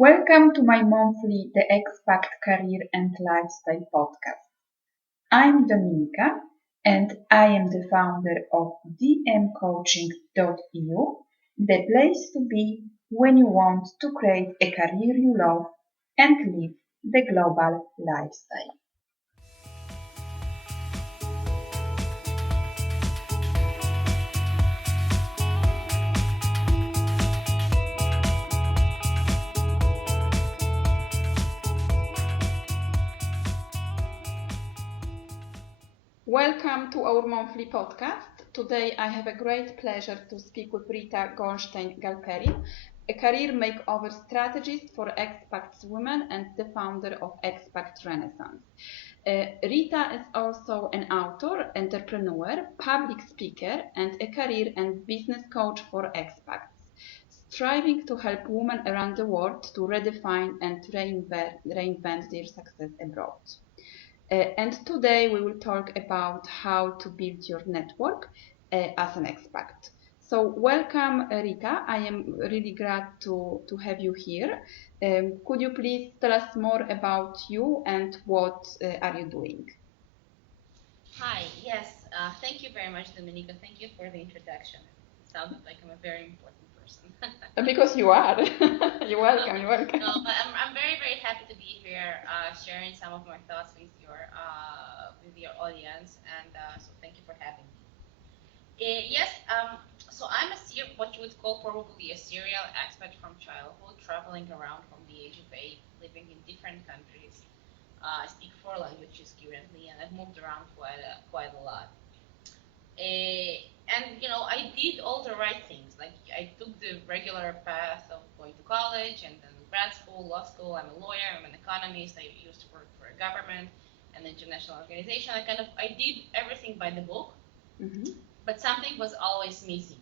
Welcome to my monthly The Expat Career and Lifestyle podcast. I'm Dominika and I am the founder of dmcoaching.eu, the place to be when you want to create a career you love and live the global lifestyle. Welcome to our monthly podcast. Today I have a great pleasure to speak with Rita Golstein-Galperin, a career makeover strategist for expat women and the founder of Expat Renaissance. Rita is also an author, entrepreneur, public speaker, and a career and business coach for expats, striving to help women around the world to redefine and reinvent their success abroad. And today we will talk about how to build your network as an expat. So welcome, Rita. I am really glad to have you here. Could you please tell us more about you and what are you doing? Hi, yes, thank you very much, Dominika. Thank you for the introduction. It sounded like I'm a very important person. Because you are. You're welcome, you're welcome. No, but I'm very, very happy to be here sharing some of my thoughts with your audience, and so thank you for having me. Yes, so I'm what you would call probably a serial expat from childhood, traveling around from the age of 8, living in different countries. I speak 4 languages currently, and I've moved around quite a lot. And I did all the right things. Like I took the regular path of going to college and then grad school, law school. I'm a lawyer. I'm an economist. I used to work for a government, an international organization. I did everything by the book, but something was always missing.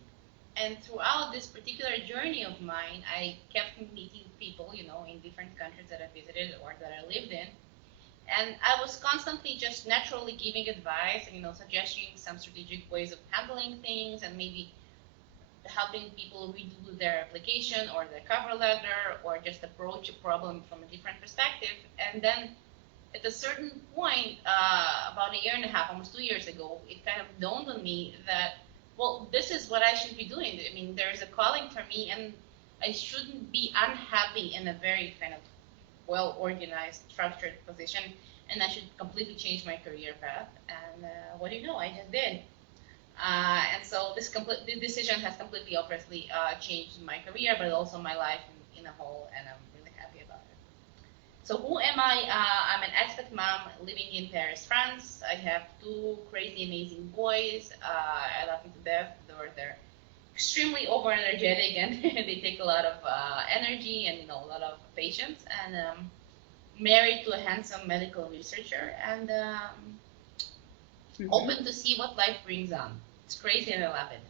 And throughout this particular journey of mine, I kept meeting people, in different countries that I visited or that I lived in. And I was constantly just naturally giving advice and, suggesting some strategic ways of handling things and maybe helping people redo their application or their cover letter or just approach a problem from a different perspective. And then at a certain point, about a year and a half, almost 2 years ago, it kind of dawned on me that, well, this is what I should be doing. I mean, there's a calling for me and I shouldn't be unhappy in a very kind of well-organized, structured position, and I should completely change my career path. And what do you know? I just did. And so this decision has completely, obviously, changed my career, but also my life in a whole, and I'm really happy about it. So who am I? I'm an expat mom living in Paris, France. I have 2 crazy, amazing boys. I love them to death. They're extremely over energetic and they take a lot of energy and a lot of patience, and married to a handsome medical researcher and open to see what life brings on. It's crazy and I love it.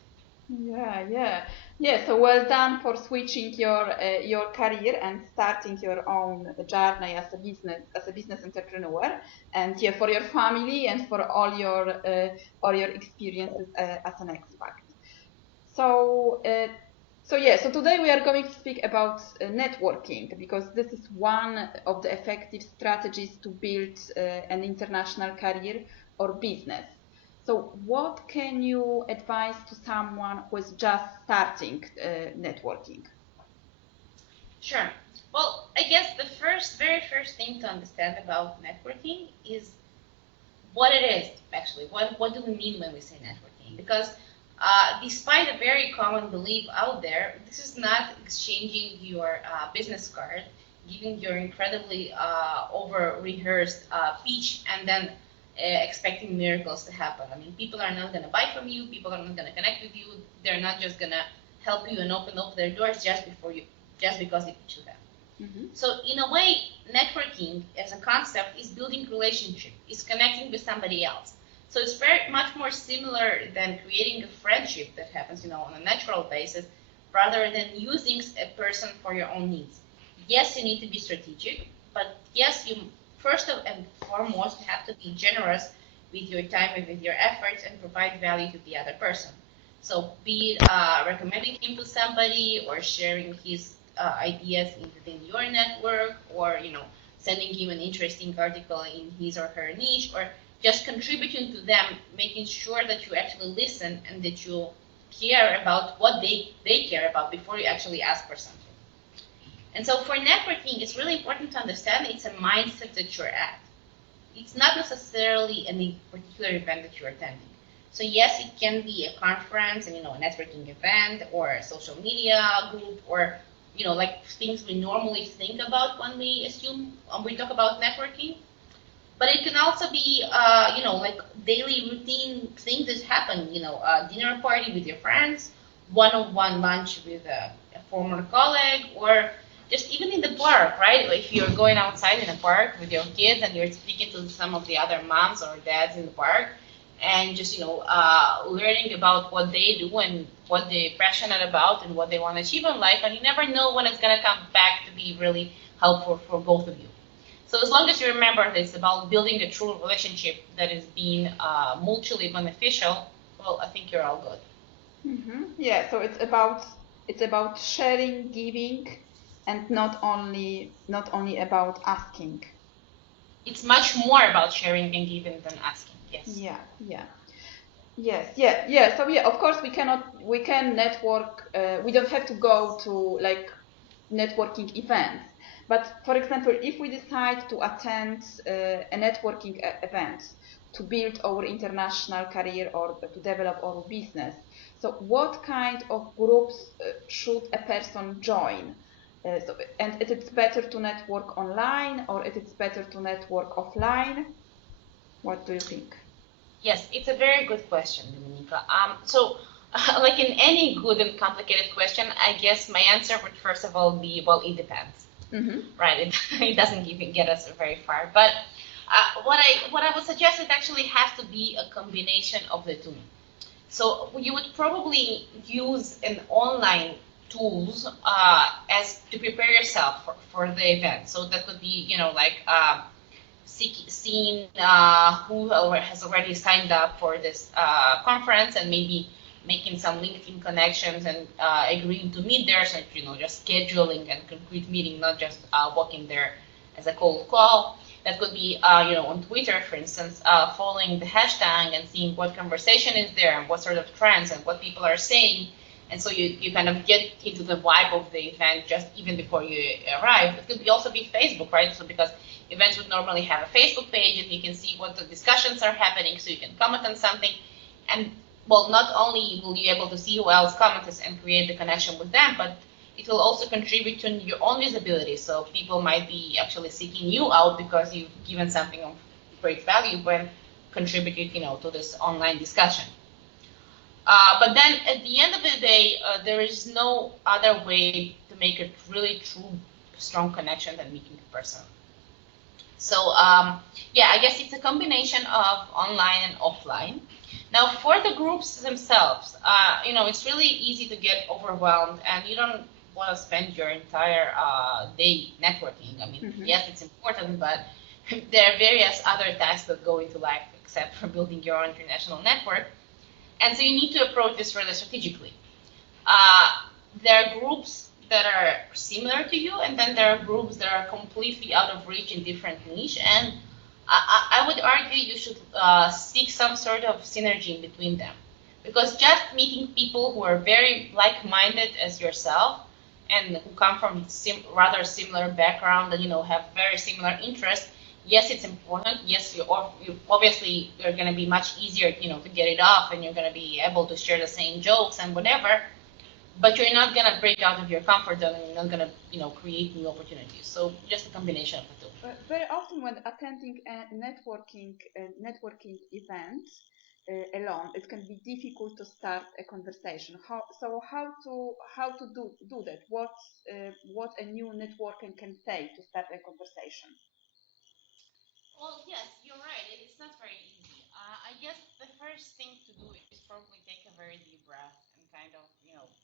Yeah. So well done for switching your career and starting your own journey as a business entrepreneur, and for your family and for all your experiences as an expat. So today we are going to speak about networking, because this is one of the effective strategies to build an international career or business. So what can you advise to someone who is just starting networking? Sure. Well, I guess the very first thing to understand about networking is what it is, actually. What do we mean when we say networking? Because despite a very common belief out there, this is not exchanging your business card, giving your incredibly over-rehearsed speech, and then expecting miracles to happen. I mean, people are not going to buy from you. People are not going to connect with you. They're not just going to help you and open up their doors just because they put you there. So in a way, networking as a concept is building relationship, is connecting with somebody else. So it's very much more similar than creating a friendship that happens, on a natural basis, rather than using a person for your own needs. Yes, you need to be strategic, but yes, you first and foremost have to be generous with your time and with your efforts and provide value to the other person. So be it recommending him to somebody or sharing his ideas within your network, or sending him an interesting article in his or her niche, or just contributing to them, making sure that you actually listen and that you care about what they care about before you actually ask for something. And so for networking, it's really important to understand it's a mindset that you're at. It's not necessarily any particular event that you're attending. So yes, it can be a conference and a networking event, or a social media group, or like things we normally think about when we talk about networking. But it can also be like daily routine things that happen. A dinner party with your friends, one-on-one lunch with a former colleague, or just even in the park, right? If you're going outside in a park with your kids and you're speaking to some of the other moms or dads in the park, and just learning about what they do and what they're passionate about and what they want to achieve in life, and you never know when it's going to come back to be really helpful for both of you. So as long as you remember that it's about building a true relationship that is being mutually beneficial, well, I think you're all good. Yeah, so it's about sharing, giving, and not only about asking. It's much more about sharing and giving than asking. Yes. Yeah, yeah. Yes, yeah, yeah. So yeah, of course we can network. We don't have to go to like networking events. But for example, if we decide to attend a networking event to build our international career or to develop our business, so what kind of groups should a person join? And is it better to network online or is it better to network offline? What do you think? Yes, it's a very good question, Dominika. Like in any good and complicated question, I guess my answer would first of all be, well, it depends. Right? It doesn't even get us very far. But what I would suggest, it actually has to be a combination of the two. So you would probably use an online tools as to prepare yourself for the event. So that could be, like seeing who has already signed up for this conference, and maybe making some LinkedIn connections and agreeing to meet there. So just scheduling and concrete meeting, not just walking there as a cold call. That could be on Twitter, for instance, following the hashtag and seeing what conversation is there and what sort of trends and what people are saying. And so you kind of get into the vibe of the event just even before you arrive. It could also be Facebook, right? So because events would normally have a Facebook page, and you can see what the discussions are happening, so you can comment on something. And well, not only will you be able to see who else comments and create the connection with them, but it will also contribute to your own visibility. So people might be actually seeking you out because you've given something of great value when contributed, to this online discussion. But then at the end of the day, there is no other way to make a really true, strong connection than meeting in person. So yeah, I guess it's a combination of online and offline. Now, for the groups themselves, it's really easy to get overwhelmed, and you don't want to spend your entire day networking. I mean, yes, it's important, but there are various other tasks that go into life except for building your own international network. And so you need to approach this really strategically. There are groups that are similar to you, and then there are groups that are completely out of reach in different niche. And I would argue you should seek some sort of synergy in between them. Because just meeting people who are very like-minded as yourself and who come from rather similar background and have very similar interests, yes, it's important. Yes, you obviously you're going to be much easier, to get it off, and you're going to be able to share the same jokes and whatever. But you're not going to break out of your comfort zone, and you're not going to, create new opportunities. So just a combination of the two. Very often, when attending a networking event alone, it can be difficult to start a conversation. How to do that? What a new networker can say to start a conversation? Well, yes, you're right. It's not very easy. I guess the first thing to do is probably take a very deep breath and kind of,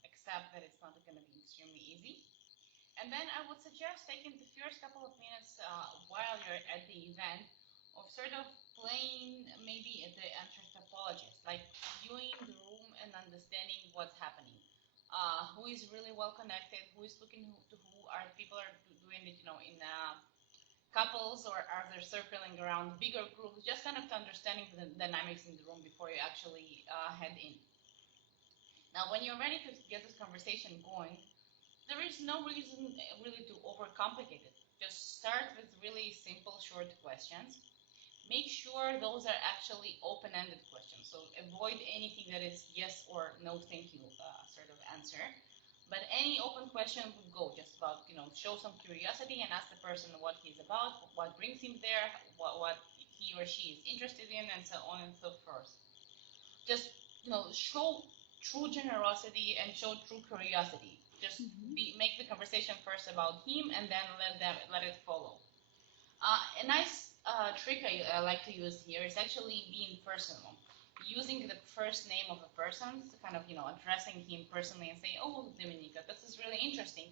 accept that it's not going to be extremely easy. And then I would suggest taking the first couple of minutes while you're at the event of sort of playing maybe at the anthropologist, like viewing the room and understanding what's happening. Who is really well connected, who is looking to who couples, or are they circling around bigger groups? Just kind of understanding the dynamics in the room before you actually head in. Now, when you're ready to get this conversation going, there is no reason really to overcomplicate it. Just start with really simple, short questions. Make sure those are actually open-ended questions. So avoid anything that is yes or no thank you sort of answer. But any open question would go just about, show some curiosity and ask the person what he's about, what brings him there, what he or she is interested in, and so on and so forth. Just, show true generosity and show true curiosity. Just make the conversation first about him, and then let it follow. A nice trick I like to use here is actually being personal, using the first name of a person, to kind of addressing him personally and saying, "Oh, Dominika, this is really interesting."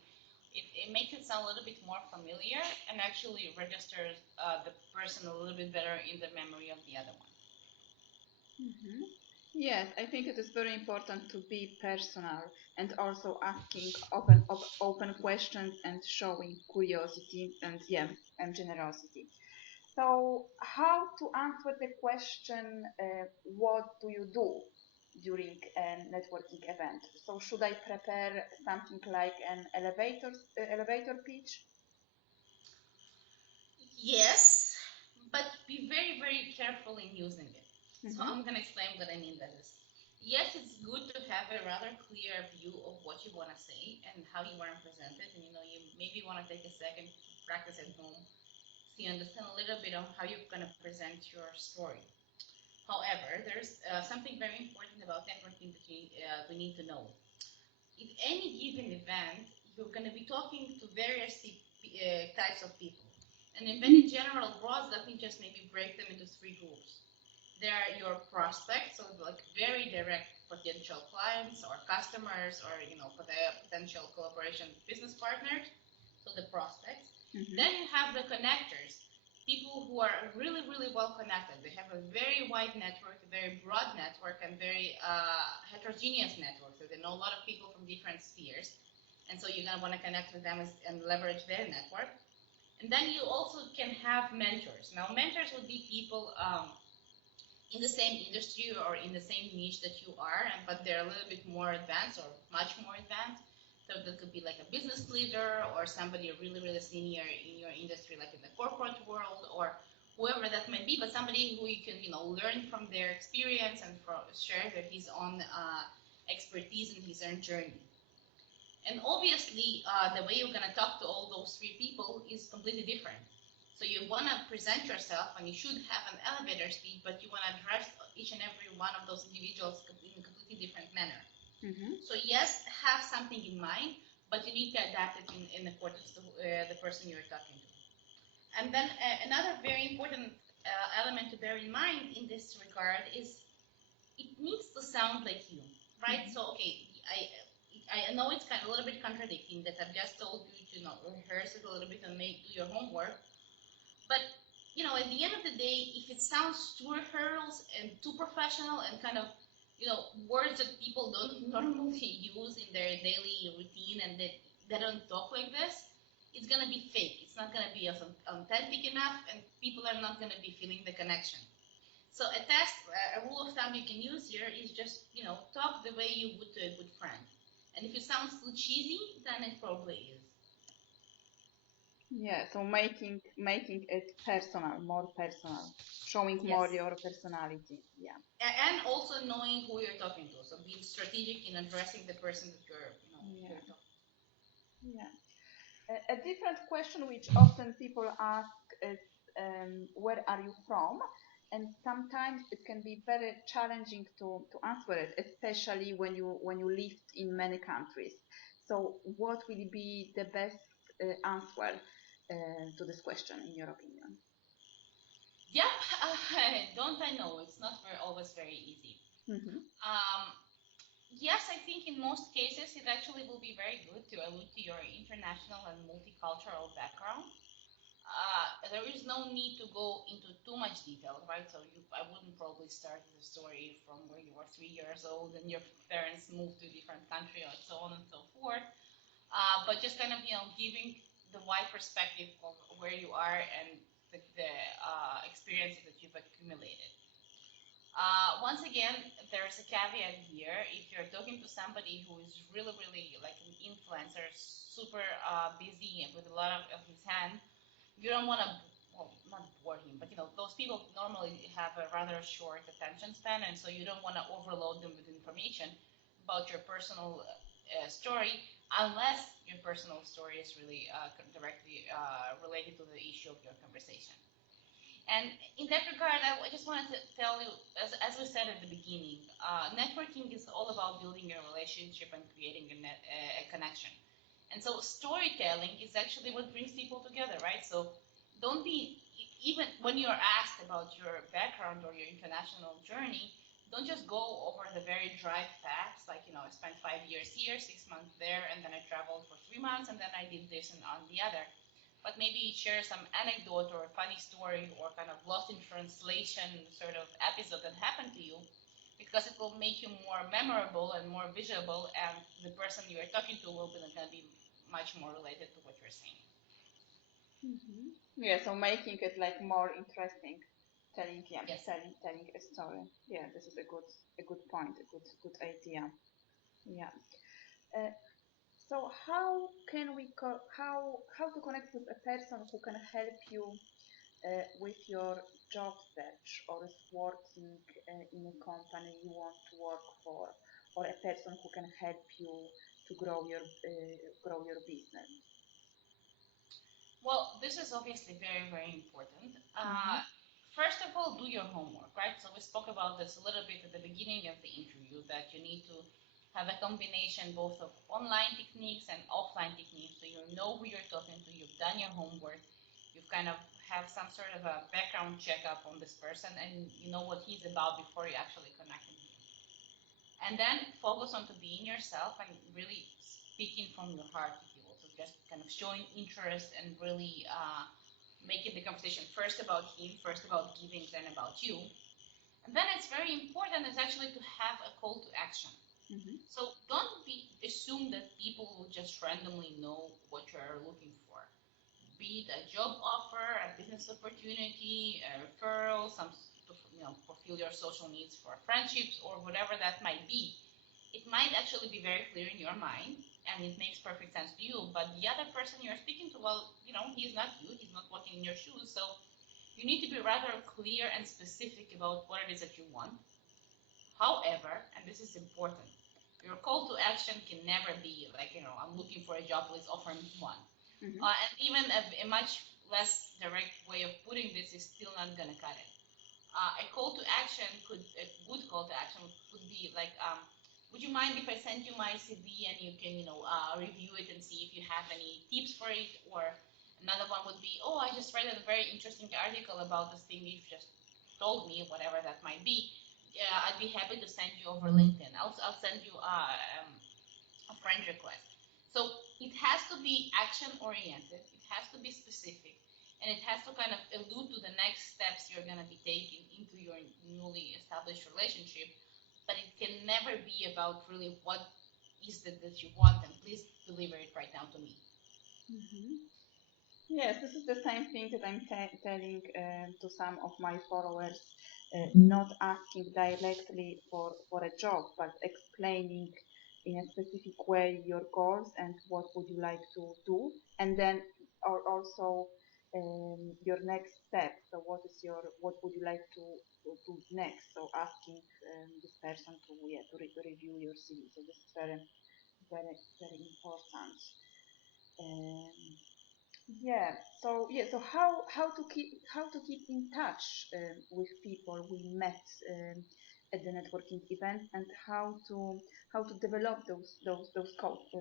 It makes it sound a little bit more familiar and actually registers the person a little bit better in the memory of the other one. Yes, I think it is very important to be personal and also asking open questions and showing curiosity and generosity. So, how to answer the question, what do you do during a networking event? So, should I prepare something like an elevator pitch? Yes, but be very, very careful in using it. So I'm going to explain what I mean by this. Yes, it's good to have a rather clear view of what you want to say and how you want to present it. And you maybe want to take a second to practice at home so you understand a little bit of how you're going to present your story. However, there's something very important about networking that we need to know. In any given event, you're going to be talking to various types of people. And in very general broad, let me just maybe break them into three groups. There are your prospects, so like very direct potential clients or customers or potential collaboration business partners. So the prospects. Then you have the connectors, people who are really, really well connected. They have a very wide network, a very broad network, and very heterogeneous network. So they know a lot of people from different spheres. And so you're going to want to connect with them and leverage their network. And then you also can have mentors. Now, mentors would be people in the same industry or in the same niche that you are, but they're a little bit more advanced or much more advanced. So that could be like a business leader or somebody really, really senior in your industry, like in the corporate world or whoever that might be, but somebody who you can, learn from their experience and share his own expertise and his own journey. And obviously, the way you're going to talk to all those three people is completely different. So you want to present yourself, and you should have an elevator speech, but you want to address each and every one of those individuals in a completely different manner. So yes, have something in mind, but you need to adapt it in accordance to the person you're talking to. And then another very important element to bear in mind in this regard is it needs to sound like you, right? So, okay, I know it's kind of a little bit contradicting that I've just told you to rehearse it a little bit and do your homework. But, at the end of the day, if it sounds too rehearsed and too professional and kind of, words that people don't normally use in their daily routine and they don't talk like this, it's going to be fake. It's not going to be authentic enough, and people are not going to be feeling the connection. So a rule of thumb you can use here is just, talk the way you would to a good friend. And if it sounds too cheesy, then it probably is. Yeah, so making it personal, more personal, showing more your personality. Yeah. And also knowing who you're talking to. So being strategic in addressing the person that you're talking to. Yeah. A different question which often people ask is, where are you from? And sometimes it can be very challenging to answer it, especially when you lived in many countries. So what will be the best answer to this question, in your opinion? Yeah, don't I know? It's not always very easy. Yes, I think in most cases it actually will be very good to allude to your international and multicultural background. There is no need to go into too much detail, right? So I wouldn't probably start the story from where you were 3 years old and your parents moved to a different country or so on and so forth. But just kind of, giving the wide perspective of where you are and the experiences that you've accumulated. Once again, there's a caveat here. If you're talking to somebody who is really, really like an influencer, super busy and with a lot of his hand, you don't want to, well, not bore him, but those people normally have a rather short attention span, and so you don't want to overload them with information about your personal story, unless your personal story is really directly related to the issue of your conversation. And in that regard, I just wanted to tell you, as we said at the beginning, networking is all about building a relationship and creating a connection. And so storytelling is actually what brings people together, right? So don't be, even when you're asked about your background or your international journey, don't just go over the very dry facts, like, I spent 5 years here, 6 months there, and then I traveled for 3 months, and then I did this and on the other. But maybe share some anecdote or a funny story or kind of lost in translation sort of episode that happened to you, because it will make you more memorable and more visible, and the person you are talking to will be going to be much more related to what you're saying. Mm-hmm. Yeah, so making it like more interesting, telling Yes. telling a story. Yeah, this is a good point, a good idea. Yeah. Uh, so how can we how to connect with a person who can help you with your job search, or is working in a company you want to work for, or a person who can help you to grow your business? Well, this is obviously very, very important. Mm-hmm. First of all, do your homework, right? So we spoke about this a little bit at the beginning of the interview, that you need to have a combination both of online techniques and offline techniques. So you know who you're talking to, you've done your homework, you've kind of have some sort of a background checkup on this person, and you know what he's about before you actually connect with him. And then focus on to being yourself and really speaking from your heart, if you will. So just kind of showing interest and really making the conversation first about him, first about giving, then about you. And then it's very important is actually to have a call to action. Mm-hmm. So don't assume that people will just randomly know what you're looking for. Be it a job offer, a business opportunity, a referral, some to fulfill your social needs for friendships or whatever that might be. It might actually be very clear in your mind and it makes perfect sense to you, but the other person you're speaking to, well, he's not you, he's not walking in your shoes, so you need to be rather clear and specific about what it is that you want. However, and this is important, your call to action can never be like, I'm looking for a job, please offer me one. Mm-hmm. And even a much less direct way of putting this is still not going to cut it. A call to action a good call to action could be like, would you mind if I send you my CV and you can, review it and see if you have any tips for it? Or another one would be, oh, I just read a very interesting article about this thing you've just told me, whatever that might be. I'd be happy to send you over LinkedIn. I'll send you a friend request. So it has to be action oriented. It has to be specific. And it has to kind of allude to the next steps you're going to be taking into your newly established relationship. But it can never be about really what is it that you want, and please deliver it right now to me. Mm-hmm. Yes, this is the same thing that I'm telling to some of my followers, not asking directly for a job, but explaining in a specific way your goals and what would you like to do, and then or also your next step. So what would you like to do next? So asking this person to review your CV. So this is very very important. Um, so how to keep in touch with people we met at the networking event, and how to develop those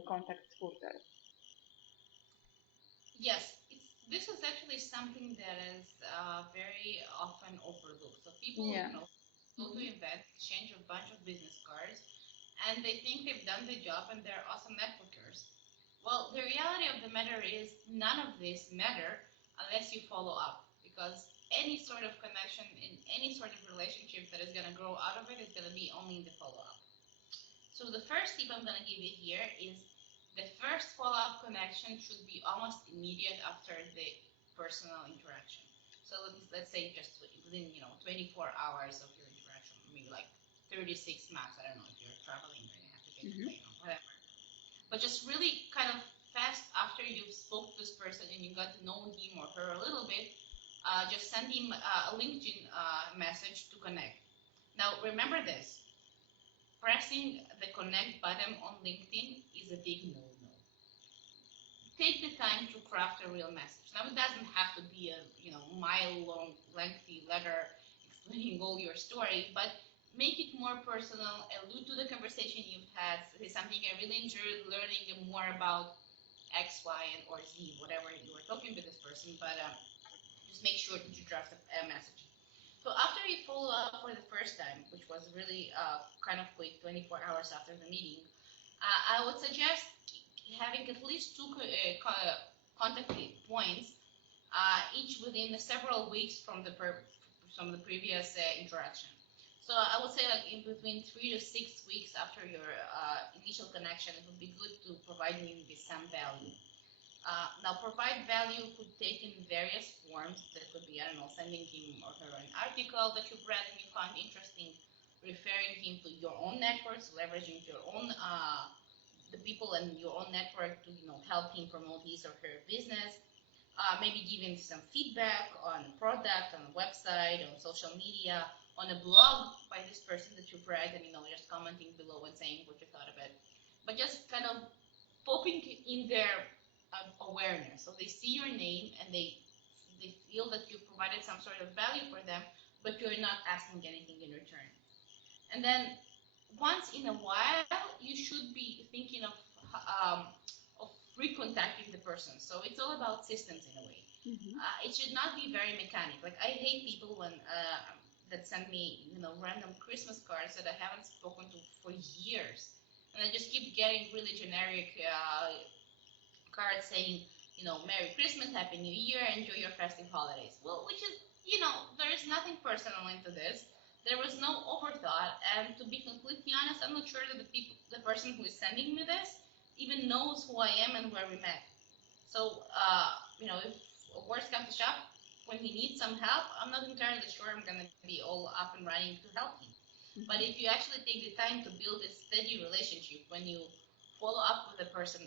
contacts further. Yes, this is actually something that is very often overlooked. So people, Yeah. go to events, exchange a bunch of business cards, and they think they've done the job and they're awesome networkers. Well, the reality of the matter is none of this matter unless you follow up, because any sort of connection in any sort of relationship that is going to grow out of it is going to be only in the follow up. So the first tip I'm going to give you here is The first follow-up connection should be almost immediate after the personal interaction. So let's say just within 24 hours of your interaction, maybe like 36 max. I don't know if you're traveling or you have to get a plane or whatever. But just really kind of fast after you spoke to this person and you got to know him or her a little bit, just send him a LinkedIn message to connect. Now remember this, pressing the connect button on LinkedIn is a big no-no. Take the time to craft a real message. Now it doesn't have to be a mile-long, lengthy letter explaining all your story, but make it more personal, allude to the conversation you've had, say something I really enjoyed learning more about X, Y, and or Z, whatever you were talking with this person, but just make sure that you draft a message. So after you follow up for the first time, which was really kind of quick, 24 hours after the meeting, I would suggest having at least two contact points, each within several weeks from the previous interaction. So I would say like in between 3 to 6 weeks after your initial connection, it would be good to provide him with some value. Now, provide value could take in various forms. That could be, I don't know, sending him or her an article that you read and you found interesting, referring him to your own networks, leveraging your own the people in your own network to help him promote his or her business. Maybe giving some feedback on a product, on a website, on social media, on a blog by this person that you've read, and just commenting below and saying what you thought of it. But just kind of popping in their awareness, so they see your name and they feel that you've provided some sort of value for them, but you're not asking anything in return. And then once in a while, you should be thinking of recontacting the person. So it's all about systems in a way. It should not be very mechanic. Like I hate people when that send me random Christmas cards that I haven't spoken to for years, and I just keep getting really generic cards saying Merry Christmas, Happy New Year, enjoy your festive holidays. Well, which is there is nothing personal into this. There was no overthought, and to be completely honest, I'm not sure that the person who is sending me this even knows who I am and where we met. So, if worst comes to shove, when he needs some help, I'm not entirely sure I'm going to be all up and running to help him. But if you actually take the time to build a steady relationship, when you follow up with the person,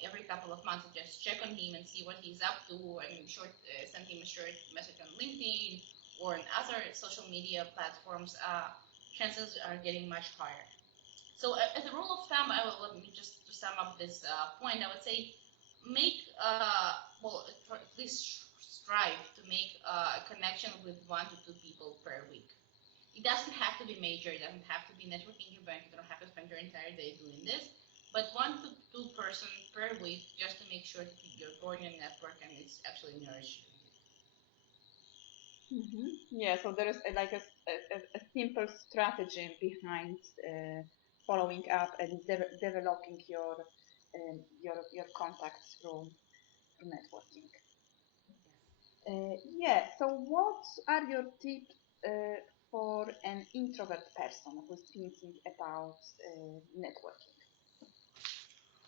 every couple of months, just check on him and see what he's up to, and send him a short message on LinkedIn or in other social media platforms, chances are getting much higher. So as a rule of thumb, let me just to sum up this point, I would say make, at least strive to make a connection with 1 to 2 people per week. It doesn't have to be major, it doesn't have to be networking event, you don't have to spend your entire day doing this, but 1 to 2 person per week just to make sure that you're growing your network and it's actually nourishing. Yeah, so there is a simple strategy behind following up and developing your contacts through networking. Yeah. So what are your tips for an introvert person who's thinking about networking?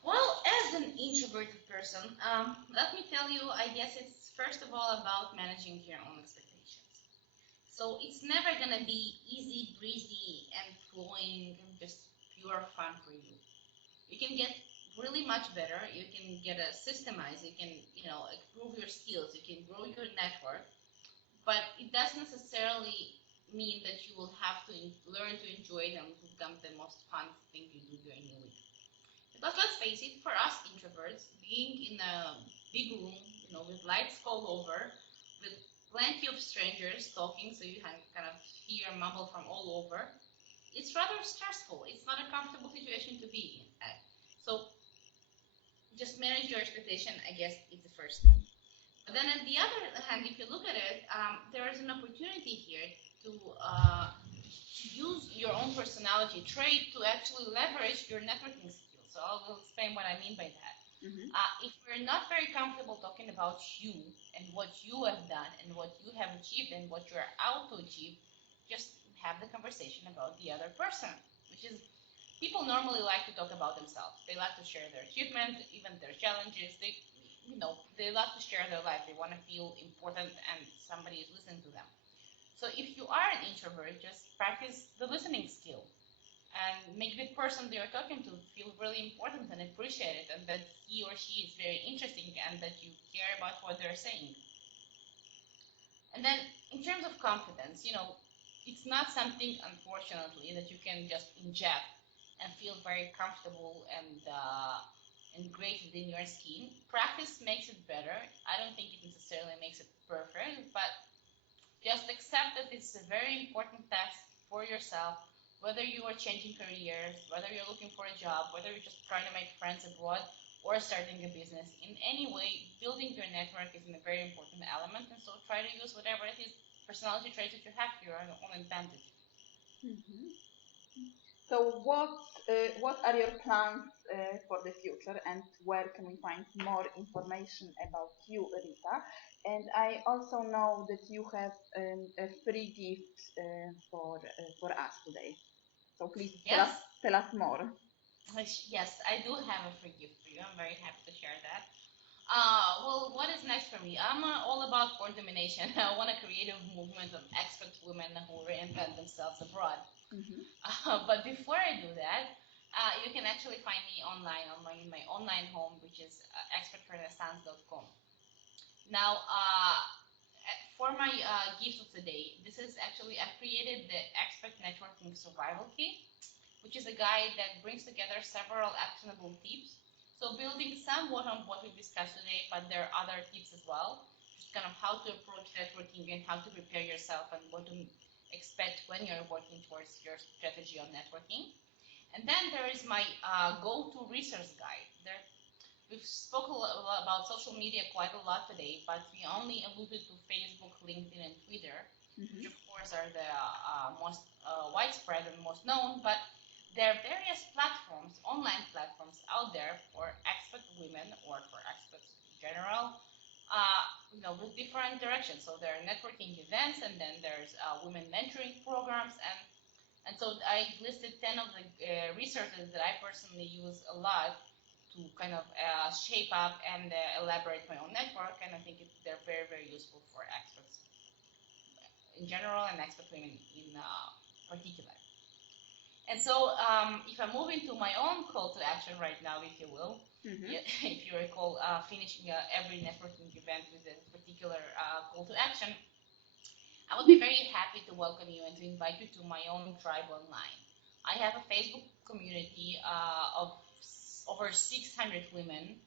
Well, as an introverted person, let me tell you, I guess it's first of all about managing your own expectations. So it's never going to be easy, breezy, and flowing, and just pure fun for you. You can get really much better. You can get a systemize. You can, improve your skills. You can grow your network. But it doesn't necessarily mean that you will have to learn to enjoy it and become the most fun thing you do during the week. Because let's face it, for us introverts, being in a big room, with lights all over, with plenty of strangers talking, so you can kind of hear mumble from all over, it's rather stressful. It's not a comfortable situation to be in. So just manage your expectation, I guess, is the first step. But then on the other hand, if you look at it, there is an opportunity here to use your own personality trait to actually leverage your networking skills. So I'll explain what I mean by that. If we're not very comfortable talking about you and what you have done and what you have achieved and what you're out to achieve, just have the conversation about the other person, which is people normally like to talk about themselves. They like to share their achievements, even their challenges. They love to share their life. They want to feel important and somebody is listening to them. So if you are an introvert, just practice the listening skill and make the person that you're talking to feel really important and appreciated, and that he or she is very interesting and that you care about what they're saying. And then in terms of confidence, it's not something, unfortunately, that you can just inject and feel very comfortable and great within your skin. Practice makes it better. I don't think it necessarily makes it perfect, but just accept that it's a very important task for yourself, whether you are changing careers, whether you're looking for a job, whether you're just trying to make friends abroad or starting a business. In any way, building your network is a very important element, and so try to use whatever it is, personality traits that you have to your own advantage. Mm-hmm. So what are your plans for the future, and where can we find more information about you, Rita? And I also know that you have a free gift for us today. So please Yes, tell us more. yes, I do have a free gift for you. I'm very happy to share that. Well, what is next for me? I'm all about core domination. I want a creative movement of expert women who reinvent themselves abroad. Mm-hmm. But before I do that, you can actually find me online on my online home, which is expertrenaissance.com. Now, for my gift of today, this is actually I've created the Expert Networking Survival Kit, which is a guide that brings together several actionable tips. So building somewhat on what we discussed today, but there are other tips as well, just kind of how to approach networking and how to prepare yourself and what to expect when you're working towards your strategy on networking. And then there is my go-to resource guide. We've spoken about social media quite a lot today, but we only alluded to Facebook, LinkedIn, and Twitter, Mm-hmm. which of course are the most widespread and most known, but there are various platforms, online platforms out there for expert women or for experts in general, with different directions. So there are networking events, and then there's women mentoring programs, and so I listed 10 of the resources that I personally use a lot to kind of shape up and elaborate my own network, and I think they're very, very useful for experts in general and expert women in particular. And so if I move into my own call to action right now, if you will, Mm-hmm. if you recall finishing every networking event with a particular call to action, I would be very happy to welcome you and to invite you to my own tribe online. I have a Facebook community of over 600 women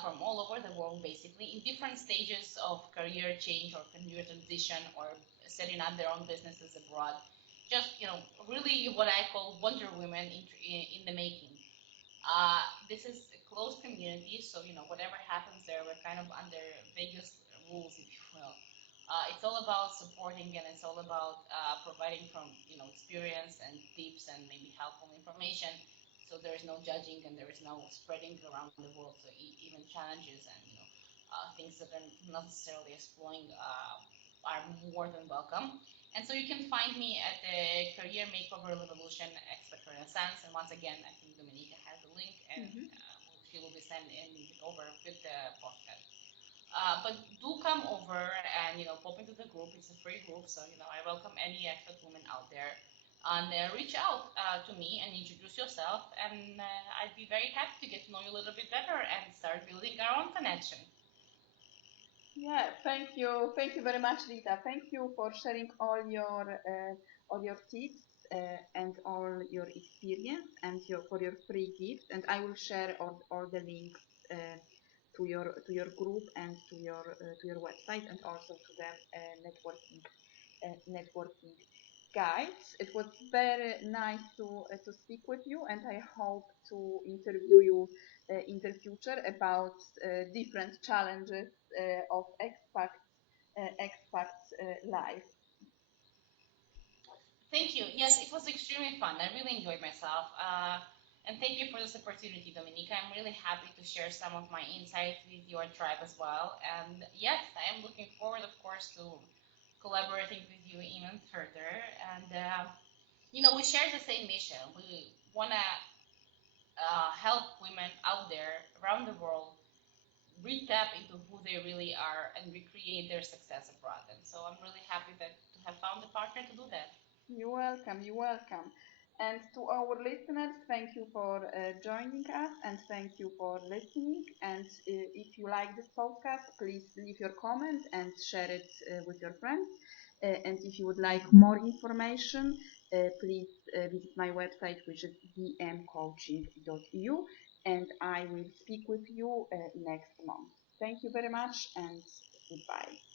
from all over the world, basically, in different stages of career change or career transition or setting up their own businesses abroad. Just, really what I call Wonder Women in the making. This is a closed community, so, whatever happens there, we're kind of under Vegas rules, if you will. It's all about supporting and it's all about providing from, experience and tips and maybe helpful information. So there is no judging and there is no spreading around the world. So even challenges and things that are not necessarily exploring are more than welcome. And so you can find me at the Career Makeover Revolution Expert Renaissance. And once again, I think Dominika has the link, and she will be sending it over with the podcast. But do come over and pop into the group. It's a free group, so I welcome any expert woman out there. And reach out to me and introduce yourself, and I'd be very happy to get to know you a little bit better and start building our own connection. Yeah, thank you very much, Rita. Thank you for sharing all your tips and all your experience and for your free gift. And I will share all the links to your group and to your website, and also to the networking guides. It was very nice to speak with you, and I hope to interview you in the future about different challenges of expat life. Thank you. Yes, it was extremely fun. I really enjoyed myself. And thank you for this opportunity, Dominika. I'm really happy to share some of my insights with your tribe as well. And yes, I am looking forward, of course, to collaborating with you even further. And we share the same mission. want to help women out there around the world re-tap into who they really are and recreate their success abroad. And so I'm really happy to have found a partner to do that. You're welcome. You're welcome. And to our listeners, thank you for joining us and thank you for listening. And if you like this podcast, please leave your comment and share it with your friends. And if you would like more information, please visit my website, which is dmcoaching.eu. And I will speak with you next month. Thank you very much and goodbye.